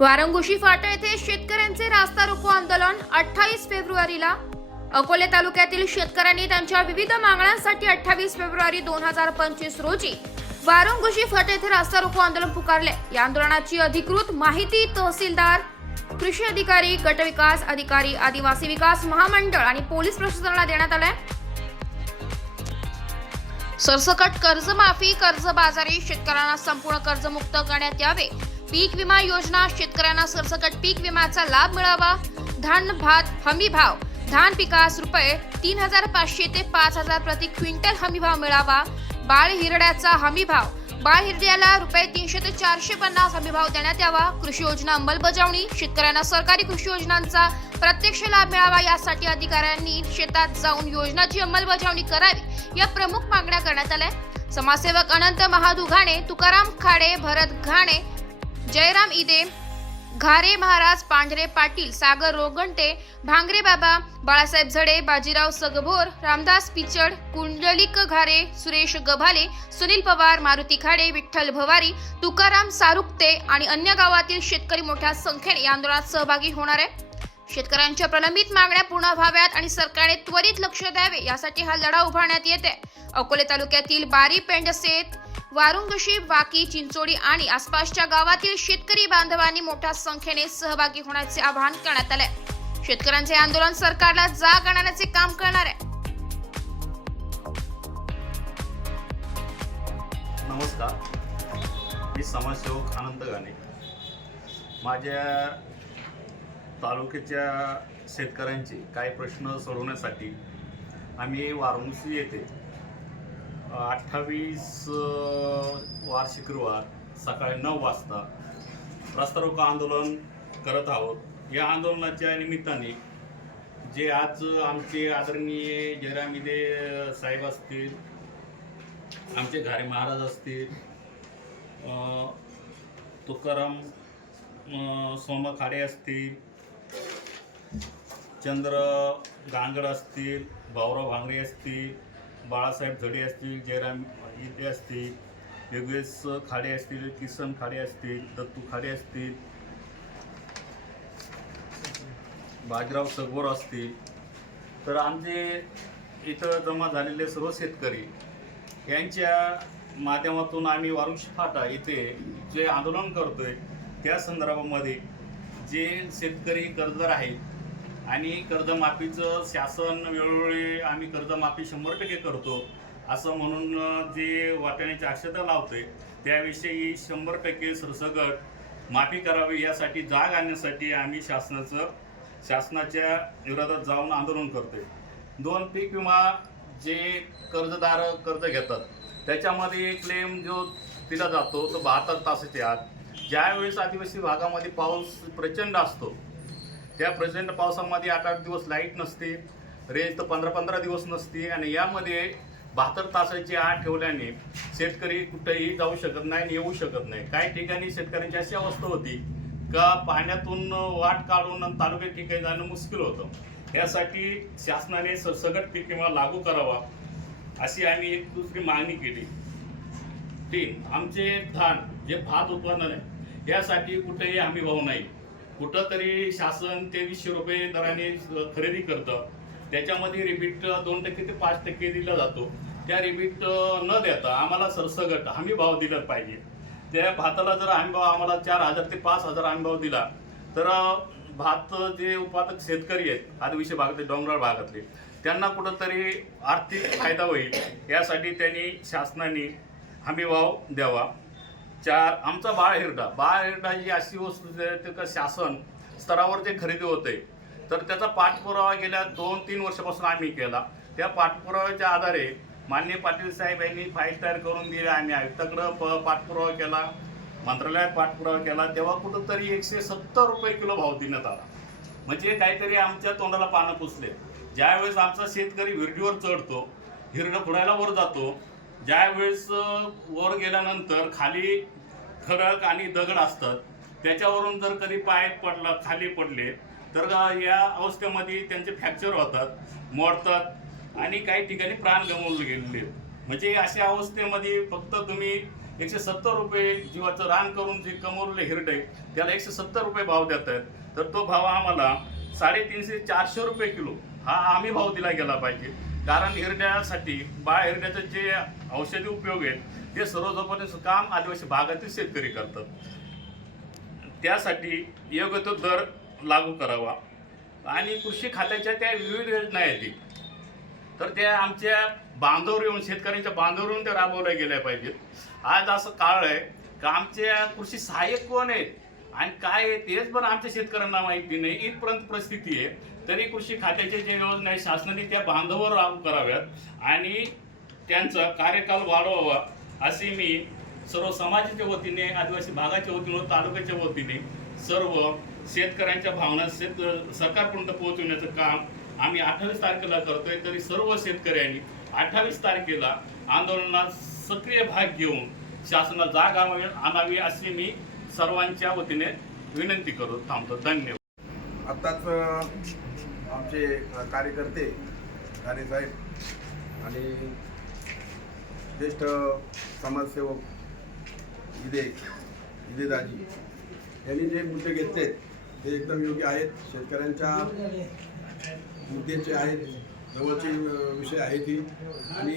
वारंगुशी फाटा येथे शेतकऱ्यांचे रास्ता रोको आंदोलन 28 फेब्रुवारीला। अकोले तालुक्यातील शेतकऱ्यांनी त्यांच्या विविध मागण्यांसाठी 28 फेब्रुवारी 2025 रोजी वारंगुशी फाटा येथे रास्ता रोको आंदोलन पुकारले। या आंदोलनाची अधिकृत माहिती तहसीलदार, कृषी अधिकारी, गट विकास अधिकारी, आदिवासी विकास महामंडळ आणि पोलीस प्रशासनाला देण्यात आले। सरसकट कर्जमाफी, कर्जबाजारी, शेतकऱ्यांना संपूर्ण कर्जमुक्त करण्यात यावे। पीक विमा योजना, शेतकऱ्यांना सरसकट पीक विम्याचा लाभ मिळावा। धान भात हमी भाव, धान पिकास रुपये 3,500 ते 5,000 प्रति क्विंटल हमी भाव मिळावा। बाळ हिरड्याचा हमी भाव, बाळ हिरड्याला रुपये 300 ते 450 हमी भाव देण्यात यावा। कृषी योजना अंमलबजावणी, शेतकऱ्यांना सरकारी कृषी योजनांचा प्रत्यक्ष लाभ मिळावा, यासाठी अधिकाऱ्यांनी शेतात जाऊन योजनाची अंमलबजावणी करावी, या प्रमुख मागण्या करण्यात आल्या। समाजसेवक अनंत महादू घाणे, तुकाराम खाडे, भरत घाणे, जयराम इदे, घारे महाराज, पांढरे पाटील, सागर रोगंटे, भांगरे बाबा, बाळासाहेब झडे, बाजीराव सगभोर, रामदास पिचड, कुंडलिक घारे, सुरेश गभाले, सुनील पवार, मारुती खाडे, विठ्ठल भवारी, तुकाराम सारुक्ते आणि अन्य गावातील शेतकरी मोठ्या संख्येने या आंदोलनात सहभागी होणार आहे। शेतकऱ्यांच्या प्रलंबित मागण्या पूर्ण व्हाव्यात आणि सरकारने त्वरित लक्ष द्यावे, यासाठी हा लढा उभारण्यात येते। अकोले तालुक्यातील बारी, पेंडसेत, वारुंगशी, वाकी, चिंचोडी आणि आसपासच्या गावातील शेतकरी बांधवांनी मोठ्या संख्येने सहभागी होण्याचे आवाहन करण्यात आले। शेतकऱ्यांचे आंदोलन सरकारला जाग आणण्याचे काम करणार आहे। नमस्कार, मी समाजसेवक अनंत घाणे। माझ्या तालुक्याच्या शेतकऱ्यांचे काही प्रश्न सोडवण्यासाठी आम्ही वारुंगशी येथे 28 वार शुक्रवार सकाळी 9 वाजता रास्ता रोको आंदोलन करत आहोत। या आंदोलनाच्या निमित्ताने जे आज आमचे आदरणीय जयराम इदे साहेब असतील, आमचे घारे महाराज असतील, तुकाराम सोमा खाडे असतील, चंद्र गांगड असतील, भाऊराव भांगरे असतील, बाळासाहेब झडे असतील, जयराम इदे असतील, योगेश खाडे असतील, किसन खाडे असतील, दत्तू खाडे असतील, बाजीराव सगभोर असतील, तर आमचे इथं जमा झालेले सर्व शेतकरी यांच्या माध्यमातून आम्ही वारुंगशी फाटा इथे जे आंदोलन करतोय त्या संदर्भामध्ये जे शेतकरी कर्जदार आहेत आणि कर्जमाफीचं शासन वेळोवेळी आम्ही कर्जमाफी 100% करतो असं म्हणून जे वाटाण्याची अक्षता लावतोय, त्याविषयी 100% सरसकट माफी करावी, यासाठी जाग आणण्यासाठी आम्ही शासनाच्या विरोधात जाऊन आंदोलन करतोय। 2 पीक विमा जे कर्जदार कर्ज घेतात त्याच्यामध्ये क्लेम जो दिला जातो तो 72 तासाच्या आत। ज्यावेळेस आदिवासी भागामध्ये पाऊस प्रचंड असतो, त्या प्रचंड पावसामध्ये 8-8 दिवस लाईट नसते, रेंज तर 15-15 दिवस नसते आणि यामध्ये 72 तासाची आत ठेवल्याने शेतकरी कुठेही जाऊ शकत नाही आणि येऊ शकत नाही। काही ठिकाणी शेतकऱ्यांची अशी अवस्था होती का पाण्यातून वाट काढून तालुक्यात ठिकाणी जाणं मुश्किल होतं। यासाठी शासनाने सरसकट पीक विमा लागू करावा अशी आम्ही एक दुसरी मागणी केली। 3, आमचे धान जे भात उत्पादन आहे यासाठी कुठेही हमी भाव नाही। कुठंतरी शासन 2300 रुपये दराने खरेदी करतं, त्याच्यामध्ये रिबीट 2% ते 5% दिला जातो। त्या रिबीट न देता आम्हाला सरसकट हमी भाव दिला पाहिजे। त्या भाताला जर हमी भाव आम्हाला 4,000 ते 5,000 हमी भाव दिला तर भात जे उत्पादक शेतकरी आहेत आदिवासी भागातले, डोंगराळ भागातले, त्यांना कुठंतरी आर्थिक फायदा होईल, यासाठी त्यांनी शासनाने हमी भाव द्यावा। 4, आमचा बाळ हिरडा ही अशी वस्तू का शासन स्तरावर जे खरेदी होते तर त्याचा पाठपुरावा गेल्या 2-3 वर्षापासून आम्ही केला। त्या पाठपुराव्याच्या आधारे माननीय पाटील साहेब यांनी फाईल तयार करून दिली। आम्ही आयुक्ताकडं पाठपुरावा केला, मंत्रालयात पाठपुरावा केला, तेव्हा कुठंतरी 170 रुपये किलो भाव देण्यात आला। म्हणजे काहीतरी आमच्या तोंडाला पानं पुसले। ज्यावेळेस आमचा शेतकरी विहिरीवर चढतो, हिरडं खुडायला वर जातो, ज्यावेळेस वर गेल्यानंतर खाली खडक आणि दगड असतात, त्याच्यावरून जर कधी पाय खाली पडले तर या अवस्थेमध्ये त्यांचे फ्रॅक्चर होतात, मोडतात आणि काही ठिकाणी प्राण गमावले गेलेले। म्हणजे अशा अवस्थेमध्ये फक्त तुम्ही 170 रुपये जीवाचं रान करून जे कमवलेले हिरडे त्याला 170 रुपये भाव देत आहेत. तर तो भाव आम्हाला 350-400 रुपये किलो हा आम्ही भाव दिला गेला पाहिजे. कारण हिरड्यासाठी हिरड्याचे जे औषधी उपयोग आहेत ते सर्वजोपर्यंत काम आदिवासी भागातील शेतकरी करतात. त्यासाठी योग्य तो दर लागू करावा आणि कृषी खात्याच्या त्या विविध योजना आहेत तर त्या आमच्या बांधावर येऊन शेतकऱ्यांच्या बांधावर येऊन त्या राबवल्या गेल्या पाहिजेत. आज असं काळ आहे का आमच्या कृषी सहाय्यक कोण आहेत आणि काय आहे तेच पण आमच्या शेतकऱ्यांना माहिती नाही. इथपर्यंत परिस्थिती आहे. तरी कृषी खात्याच्या ज्या योजना आहेत शासनाने त्या बांधावर लागू कराव्यात आणि त्यांचा कार्यकाल वाढवावा असे मी सर्व समाजाच्या वतीने, आदिवासी भागाच्या वतीने व तालुक्याच्या वतीने सर्व शेतकऱ्यांच्या भावना सरकारपर्यंत पोहोचवण्याचं काम आम्ही 28 तारखेला करतोय. तरी सर्व शेतकऱ्यांनी 28 तारखेला आंदोलनात सक्रिय भाग घेऊन शासनाला जाग आणावी अशी मी सर्वांच्या वतीने विनंती करू थांबतो. धन्यवाद. आत्ताच आमचे कार्यकर्ते धारे साहेब आणि ज्येष्ठ समाजसेवक इदेदाजी यांनी जे मुद्दे घेतलेत ते एकदम योग्य आहेत. शेतकऱ्यांच्या मुद्द्याचे आहेत, जवळचे विषय आहेत आणि